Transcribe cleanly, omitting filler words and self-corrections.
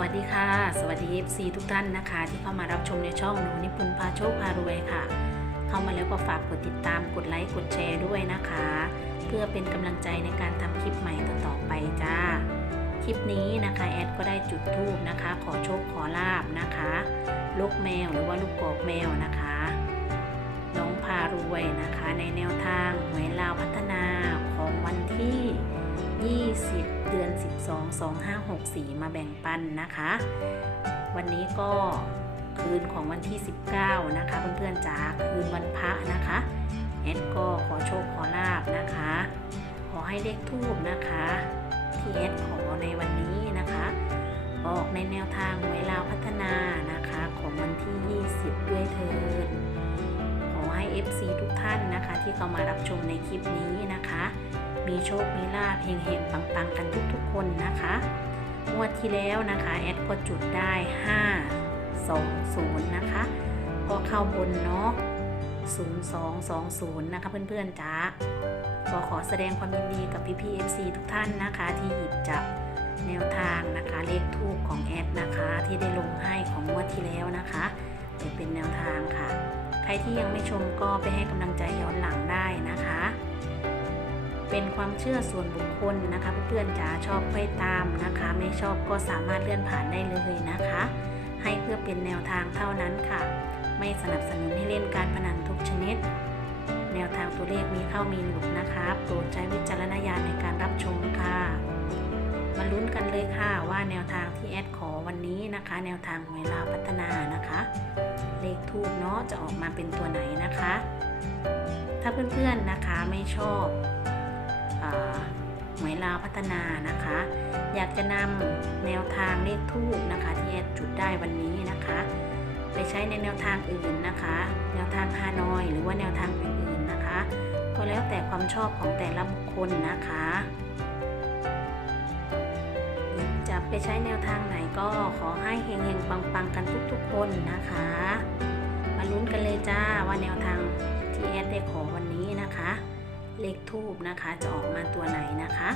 วัสดีค่ะสวัสดี FC ทุกท่านนะคะที่เข้ามารับชมในช่องหนูนิพุนพาโชคพารวยค่ะเข้ามาแล้วก็ฝากกดติดตามกดไลค์กดแชร์ด้วยนะคะเพื่อเป็นกำลังใจในการทำคลิปใหม่ต่อไปจ้าคลิปนี้นะคะแอดก็ได้จุดธูปนะคะขอโชคขอลาบนะคะลูกแมวหรือว่าลูกกอกแมวนะคะน้องพารวยนะคะในแนวทางหวยลาวพัฒนาของวันที่20 เดือน 12 2564 มาแบ่งปันนะคะวันนี้ก็คืนของวันที่19นะคะเพื่อนๆจ๋าคืนวันพระนะคะแอดก็ขอโชคขอลาบนะคะขอให้เลขทูปนะคะที่แอดขอในวันนี้นะคะออกในแนวทางหวยลาวพัฒนานะคะของวันที่20ด้วยเถิดขอให้ FC ทุกท่านนะคะที่เข้ามารับชมในคลิปนี้นะคะมีโชคมีลาภเฮงๆปังๆกันทุกๆคนนะคะงวดที่แล้วนะคะแอดก็จุดได้520นะคะก็เข้าบนเนาะ0220นะคะเพื่อนๆจ้าก็ขอแสดงความยินดีกับพี่ๆ FC ทุกท่านนะคะที่หยิบจับแนวทางนะคะเลขทูปของแอดนะคะที่ได้ลงให้ของงวดที่แล้วนะคะเป็นแนวทางค่ะใครที่ยังไม่ชมก็ไปให้กำลังใจย้อนหลังได้นะคะเป็นความเชื่อส่วนบุคคลนะคะเพื่อนๆจ๋าชอบค่อยตามนะคะไม่ชอบก็สามารถเลื่อนผ่านได้เลยนะคะให้เพื่อเป็นแนวทางเท่านั้นค่ะไม่สนับสนุนให้เล่นการพนันทุกชนิดแนวทางตัวเลขมีเข้ามีหลุดนะคะโปรดใช้วิจารณญาณในการรับชมค่ะมาลุ้นกันเลยค่ะว่าแนวทางที่แอดขอวันนี้นะคะแนวทางหวยลาวพัฒนานะคะเลขทูปเนาะจะออกมาเป็นตัวไหนนะคะถ้าเพื่อนๆนะคะไม่ชอบหวยลาวพัฒนานะคะอยากจะนำแนวทางเลขทูปนะคะที่แอดจุดได้วันนี้นะคะไปใช้ในแนวทางอื่นนะคะแนวทางฮานอยหรือว่าแนวทางอื่นๆนะคะก็แล้วแต่ความชอบของแต่ละบุคคลนะคะจะไปใช้แนวทางไหนก็ขอให้เฮงๆปังๆกันทุกๆคนนะคะมาลุ้นกันเลยจ้าว่าแนวทางที่แอดได้ขอวันนี้นะคะเลขทูปนะคะจะออกมาตัวไหนนะคะ